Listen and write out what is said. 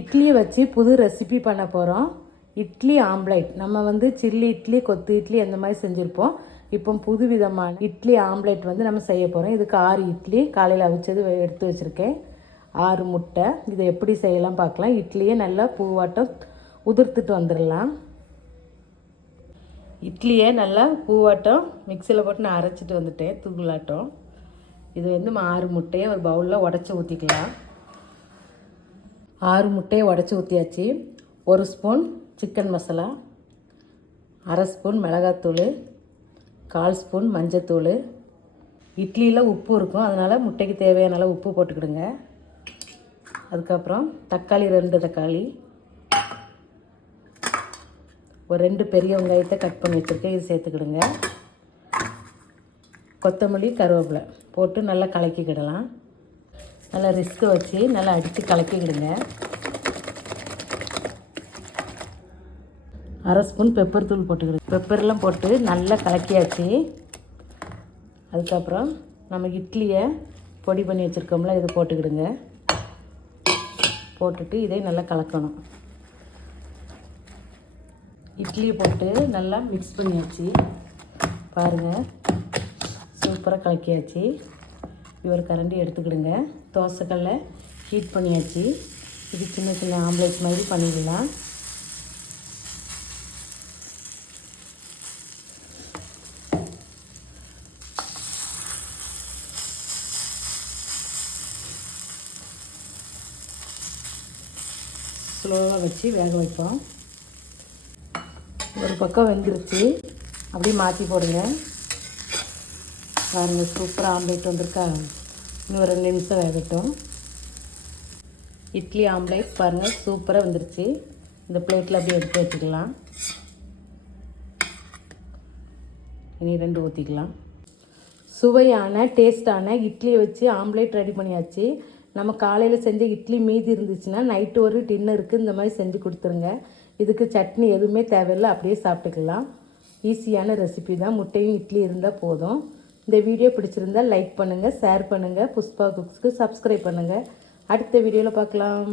இட்லியை வச்சு புது ரெசிபி பண்ண போகிறோம். இட்லி ஆம்லேட். நம்ம வந்து சில்லி இட்லி, கொத்து இட்லி அந்த மாதிரி செஞ்சுருப்போம். இப்போ புது விதமான இட்லி ஆம்லேட் வந்து நம்ம செய்ய போகிறோம். இதுக்கு 6 இட்லி காலையில் அவிச்சது எடுத்து வச்சுருக்கேன். 6 முட்டை. இதை எப்படி செய்யலாம் பார்க்கலாம். இட்லியை நல்லா பூவாட்டம் உதிர்த்துட்டு வந்துடலாம். இட்லியை நல்லா பூவாட்டம் மிக்சியில் போட்டு நான் அரைச்சிட்டு வந்துட்டேன், தூளாட்டம். இது வந்து 6 முட்டையை ஒரு பவுலில் உடச்சி ஊற்றிக்கலாம். 6 முட்டையை உடச்சி ஊற்றியாச்சு. 1 ஸ்பூன் சிக்கன் மசாலா, 1/2 ஸ்பூன் மிளகாத்தூள், 1/4 ஸ்பூன் மஞ்சத்தூள். இட்லியில் உப்பு இருக்கும், அதனால் முட்டைக்கு தேவையான அளவு உப்பு போட்டுக்கிடுங்க. அதுக்கப்புறம் தக்காளி 2 தக்காளி, ஒரு 2 பெரிய வெங்காயத்தை கட் பண்ணி வச்சுருக்கேன், இது சேர்த்துக்கிடுங்க. கொத்தமல்லி, கருவேப்பிலை போட்டு நல்லா கலக்கிக்கிடலாம். நல்லா ரிஸ்க்கு வச்சு நல்லா அடித்து கலக்கிக்கிடுங்க. 1/2 ஸ்பூன் பெப்பர் தூள் போட்டுக்கிடுங்க. பெப்பர்லாம் போட்டு நல்லா கலக்கியாச்சு. அதுக்கப்புறம் நம்ம இட்லியை பொடி பண்ணி வச்சுருக்கோம்ல, இதை போட்டுக்கிடுங்க. போட்டுட்டு இதை நல்லா கலக்கணும். இட்லியை போட்டு நல்லா மிக்ஸ் பண்ணியாச்சு. பாருங்கள், சூப்பராக கலக்கியாச்சு. ஒரு கரண்டி எடுத்துக்கிடுங்க. தோசைக்கல்லை ஹீட் பண்ணியாச்சு. இது சின்ன சின்ன ஆம்லேட் மாதிரி பண்ணிடலாம். ஸ்லோவாக வச்சு வேக வைப்போம். ஒரு பக்கம் வெந்துருச்சு, அப்படியே மாற்றி போடுங்க. பாருங்கள், சூப்பராக ஆம்லேட் வந்திருக்கா. இன்னும் ஒரு 2 நிமிஷம் வேகட்டும். இட்லி ஆம்லேட் பாருங்கள், சூப்பராக வந்துருச்சு. இந்த பிளேட்டில் அப்படியே எடுத்து வச்சுக்கலாம். இனி 2 ஊற்றிக்கலாம். சுவையான டேஸ்டான இட்லியை வச்சு ஆம்லேட் ரெடி பண்ணியாச்சு. நம்ம காலையில் செஞ்ச இட்லி மீதி இருந்துச்சுன்னா நைட்டு ஒரு டின்னருக்கு இந்த மாதிரி செஞ்சு கொடுத்துருங்க. இதுக்கு சட்னி எதுவுமே தேவையில்லை, அப்படியே சாப்பிட்டுக்கலாம். ஈஸியான ரெசிபி தான். முட்டையும் இட்லி இருந்தால் போதும். இந்த வீடியோ பிடிச்சிருந்தால் லைக் பண்ணுங்கள், ஷேர் பண்ணுங்கள். புஷ்பா குக்ஸ்க்கு சப்ஸ்கிரைப் பண்ணுங்கள். அடுத்த வீடியோவில் பார்க்கலாம்.